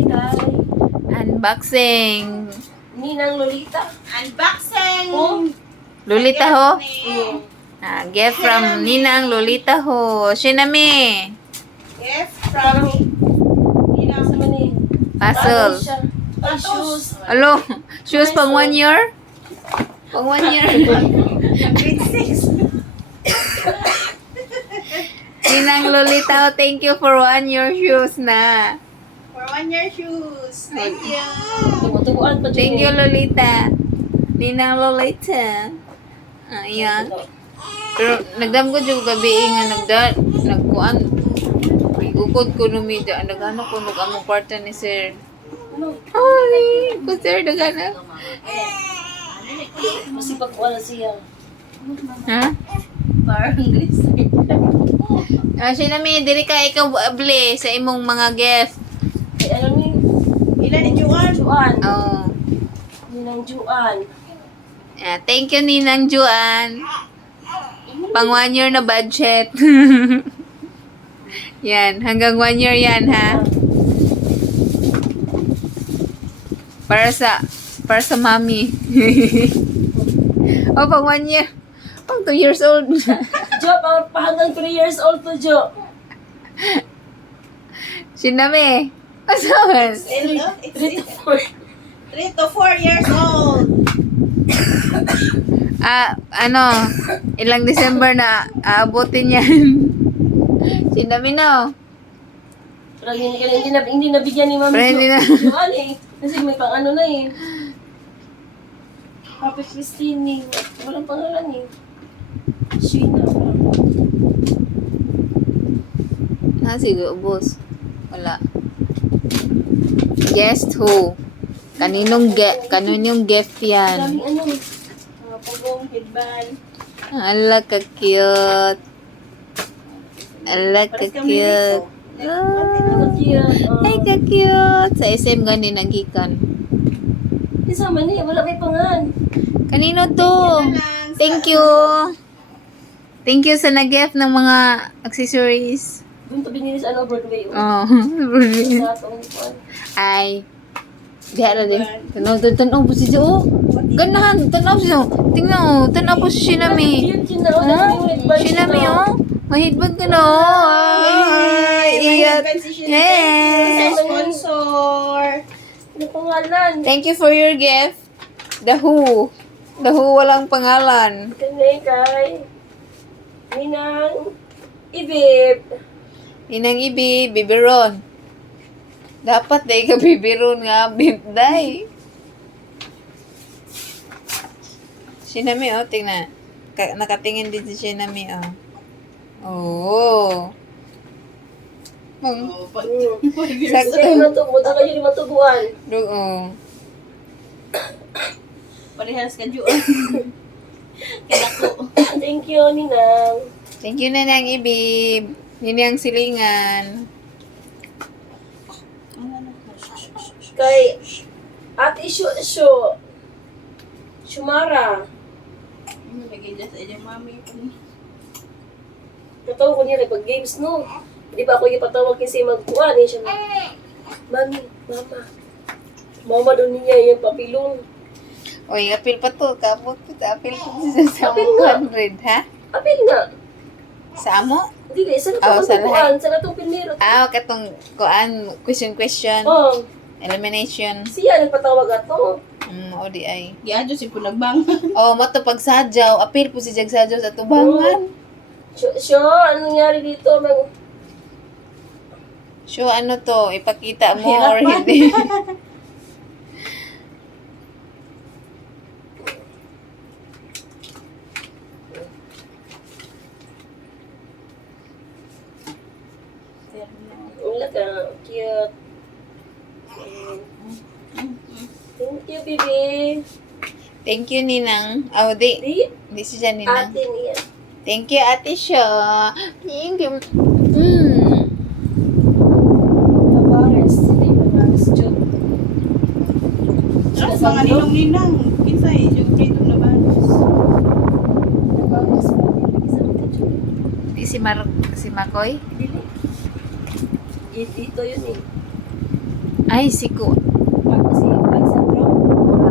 ni Kay. Unboxing. Ninang Lolita. Unboxing! Oh. Lolita ho. Mm. Gift from Ninang Lolita ho. Shinami. Yes, from Ninang Sa mani. Puzzle. Ano siya? Ay, shoes. Alo, shoes pang 1 year? Pang 1 year. grade 6. Ninang Lolita ho, thank you for 1 year shoes na. For 1 year shoes. Thank you. Tuguan pa dyan. Thank you, Lolita. Ninang Lolita. Ayan. Pero nagdam ko yung gabi nga nagkuan. Igukod ko no media. Nagano ko among kwarta ni sir. Ano? Ay, ko sir nagana. Masipag wala siya. Ha? Parang grade 6. Sinami, dili ka ikaw able sa imong mga gift. Ay, ano ni? Ilan ni Juan? Juan. Oh. Ninang Juan. Thank you, Ninang Juan. Pang 1 year na budget. Yan, hanggang 1 year yan, ha? Para sa mami. Oh, pang 1 year. Pang 2 years old. Jo, hanggang 3 years old to Jo. Sinami. Asaman. It's 3 to 4. 3 to 4 years old. Ilang December na aabutin yan. Sinami na. Pero hindi nabigyan ni Mami Pero hindi na. Juan eh. Kasi may pang ano na eh. Happy Christine eh. Walang pangalan eh. Sheena. Siguro, boss. Wala. Guest who? Kaninong gift yan? Daming ano eh. Mga pagong headband. Ala ka cute. Ala ka Pares kang cute. Ang cute. Ay ka cute. Sa SM gani nagikan. Isa man eh. Wala kay pangan. Kanino to? Thank you. Thank you sa nag-gift ng mga accessories. Doon to binili sa ano, Broadway. Oh. Sa atong kuwan. Ay. Diha na din. Tanaw po si Jo. Ganahan. Tanaw siya. Tingnan mo. Tanaw po si Shinami. Cute yun na. Ano yung headband Shinami, na. oh. Mahidbad ka na. Ay, iyat. Yes. Sponsor. Ano pangalan? Thank you for your gift. The Who. The Who walang pangalan. Kanay kay Ninang Ibib. Inang Ibi, bibiron. Dapat day ka bibiron nga, bibday. Shinami, oh, tingnan. Nakatingin din si Shinami, oh. Oh. Oh, pag Sakto. Kasi matubod. Ako yun yung matubuan. Oh. parehas ka Juan. Kaya ko. Thank you, Ninang. Thank you na nang Ibib. Yun yung silingan. Kay Ate Shumara. Lagay dyan sa inyong mami. Katawag ko niya pag games, no? Di ba ako ipatawag kasi magkuhan eh siya. Mami, mama doon niya yung papilong. Uy, apil pa to. Kapot ko. Apil ko sa Apil nga. 100, ha? Apil nga. Sa amo? Hindi ka, isa na Oh, itong sa kuhan. Sa natong piniro. Katong kuan, question. Oh, Elimination. siya nagpatawag ato. O di ay. Giadyo si Punagbang. Oh, mo to pagsadyaw. Apil po si Jagsadyaw sa tubangan. Sure, ano nangyari dito? So, ano to? Ipakita mo or Hirapan. hindi? Wala ka, cute. Thank you, baby. Thank you, Ninang. Oh, di. Di, Di siya, Ninang. ate niya. Thank you, Ate Sho. Thank you. Tavares. Hindi, Tavares, Jod. Mas mga ninong-ninang. Kinsay, yung dito na ba? Tavares. Isa lang kay Jod. Di si Makoy? Dili. Dito yun eh. Ay, siko. Si Alexandro. Wala.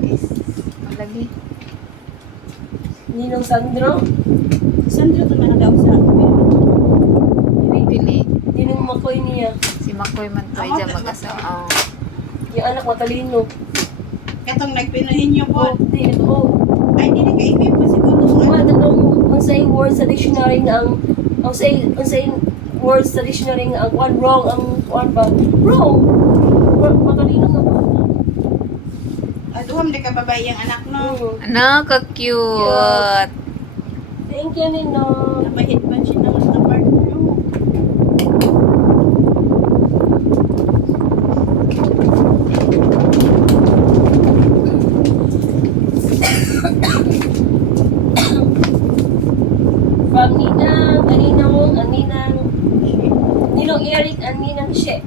Guys, lagi. Ninong Sandro. Sandro to man daw sa. Pili. Ninong Makoy niya. Si Makoy man to dyan mag-asawa. Oh. Yung anak matalino. Katong nagpinuhin niyo po. Di ito. Ay, di na kaibig pa siguro. Wala tatong ang say word sa dictionary nga ang say word sa dictionary nga ang one wrong ang one ba? Wrong. Matalino nga ba? Aduham di ka babae ang anak no. Ano, ka-cute. Thank you, Ninong. Napahit pa siya ng apart no. From Ninang, Ninong Eric, and Ninang She.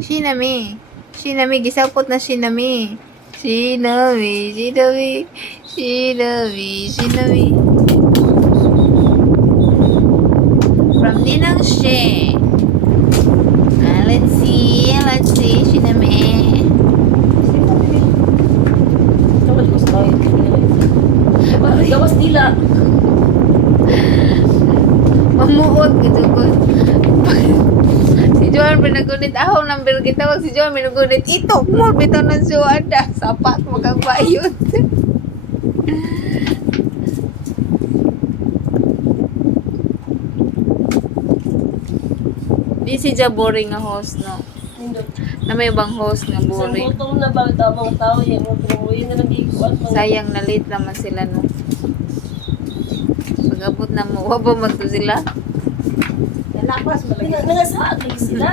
Shinami. Shinami, gisapot na Shinami. Shinami. From Ninang She. Let's see, Shinami. Tawad ko sa kawit. Gawas dila. Mamuot gitu ko. Si Joan pinagunit ahong number kita wag si Joan pinagunit ito mo bitaw na so ada sapat magagbayot. Di si Ja boring nga host no. Na may ibang host nga Sa boring. gutom na ba ito mga tao yan? Mga na nabiguan. Sayang na late naman sila no. Pag-abot na mo, waba man to sila. Nalapas mo lagi. Nangasaag lagi sila.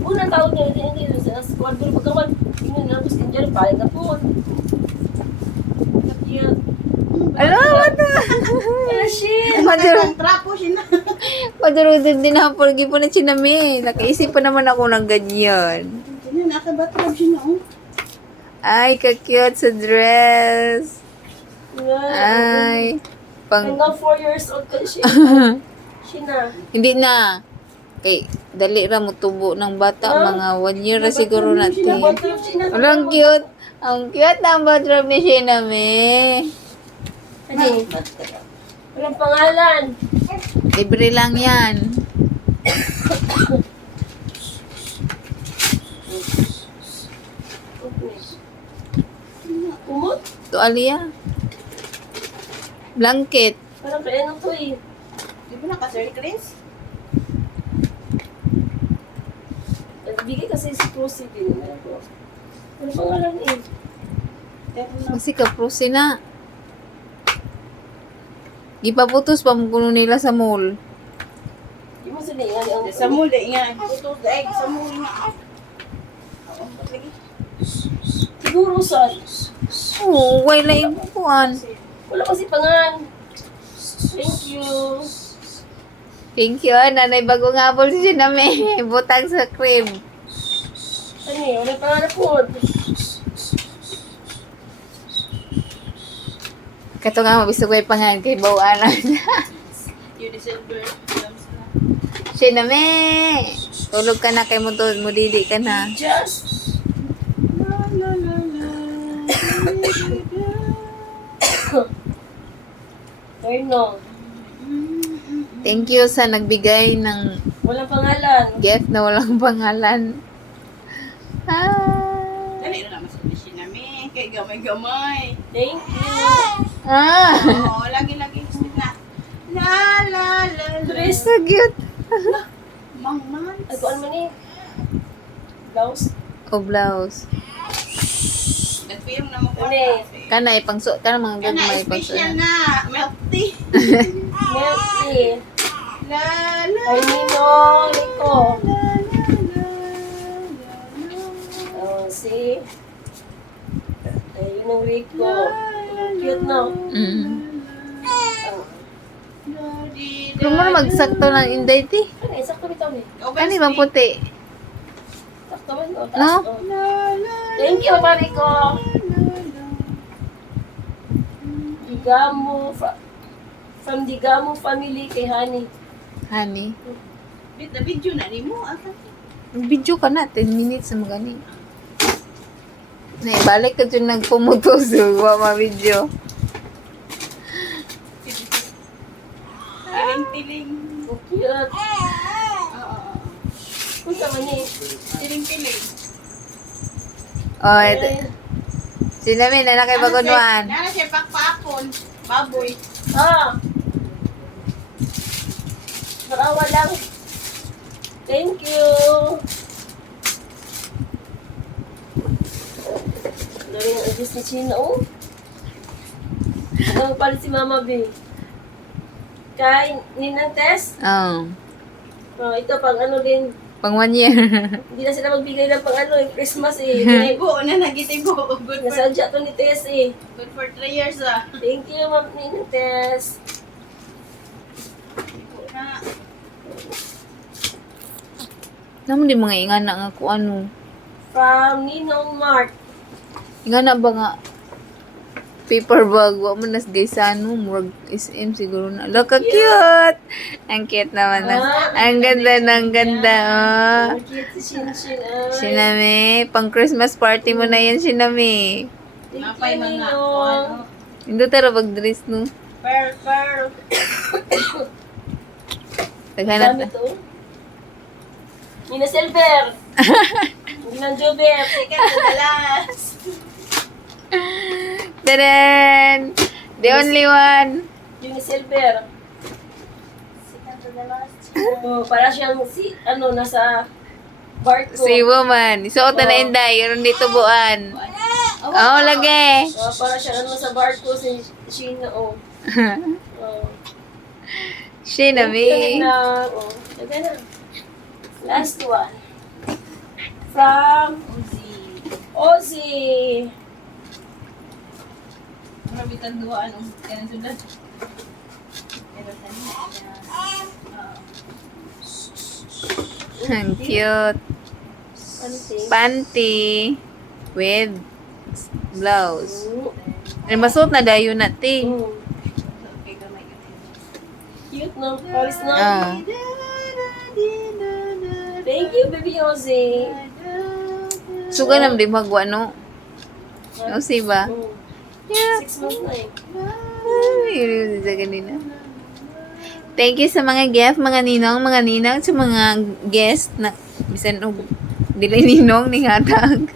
Unang tawag niya, hindi sa squad. Pero pagkawan, tingnan na tapos kanyan, palit na po. Cute. Ano, wata? Ah, shit! Maduro. Ang trapo siya na. Maduro din na porgi po na sinami. Nakaisip pa naman ako ng ganyan. Ganyan, nakabatrab siya na oh. Ay, ka-cute sa dress. Ay, Hanggang pang 4 years old ka siya. Siya na. hindi na. Kay dali ra mo tubo ng bata, mga 1 year na siguro natin. Walang cute. Ang cute ng bathroom ni Shinami. Ano? Walang pangalan. Libre lang yan. Umot? Tualya. Blanket. Parang kaya ano to eh. Di ba naka-Sir Chris? Nagbigay kasi si Crucy din. Walang pangalan eh. Kasi kaprosi na. Gipaputos pa mo kuno nila sa mall. Di mo sila yung Sa mall dai nga. Ito dai sa mall nga. Oo, lagi. siguro sa Oo, wala yung kuan. wala kasi pangalan. Thank you. Thank you, nanay bagong habol si Shinami. Butang sa crib. Ano eh, wala pangalan po. Kato nga, mabisto ko yung pangalan kay Bawanan. You December. Shinami! Tulog ka na kay mo to, mudidi ka na. Just. Turno. Thank you sa nagbigay ng Walang pangalan. gift na walang pangalan. Ah! Dali na naman sa Shinami. Kay gamay-gamay. Thank you. Ah! Oo, lagi-lagi. Stick na. La la la la. Chris. So cute. Mang man. Ay, kuan man eh. Blouse. O blouse. Nagpiyong na mo ko. Ano eh? Kana ipangsuot ka na mga Kana gagmay special pangsuot. na. Milk tea. Melty. La la Ay, Nino. Rico. la la la la. Oh, see? Ay, yun ang Rico. Cute, no? Mm. Oh. Kung mo magsakto ng inday ti. Ano eh, sakto bitaw eh. Ano bang puti? Sakto man. Oh, No? taas. Oh. Thank you, Papa Rico. Digamo, from Digamo family kay Honey. Honey. Video na ni mo. Video ka na, 10 minutes na magani. Balik ka dyan nagpumuto, so ma-video. Tiling-tiling. Ang cute. Kung man eh. Tiling-tiling. Oh, ito. Sinamin na kay Bagunwan. Nana siya pakpaakon. Baboy. Ah! Marawa lang. Thank you. Galing ang address ni Chino. Oh. Ano pala si Mama B? Kay Ninang Tess? Oh. Oh, ito pang ano din. Pang 1 year. Hindi na sila magbigay ng pang ano, yung Christmas eh. Tinibo na nagitibo. Good for Nasadya to ni Tess eh. 3 years ah. Thank you, Ma'am Ninang Tess. Na. Naman di mga ingana nga kung ano. From Ninong Mark. Ingana ba nga? Paper bag. Wa mo nas gaysano. Murag SM siguro na. Look, ka cute! Ang cute naman na. Ang ganda ng ganda. Oh. Ang cute si Shinshin. Ay. Sinami. Pang Christmas party mo na yan, Sinami. Thank Napay you, mga Ninong. Hindi tara pag-dress, no? pearl. Taghanap Dami na. to. Nina Silver. Ninang Jobert. Second to the last. Tadaan! The only one. Yuni Silver. Second to the last. Oh, para siyang si, ano, nasa barko. Si woman. Isuot na na inday. Karoon dito buwan. Oh, lagi. Oh, para siyang ano, sa barko si Shino. Oh. Oh. Sinami. Na, oh. Lagay na. Last one. From Ozzy. Marabitan duwaan ang kanan sudan. Pero tani. Ang cute. Panty. With blouse. Ay, masuot na dayo na, ti. Cute, no? Paris na. Ah. Thank you, baby Ozzy. Suga nam di magwa, no? No, si ba? Oh. Yeah. 6 months na eh. Ay, sa kanina. Thank you sa mga gift, mga ninang, sa mga guest na bisan og dili ninong ni hatag.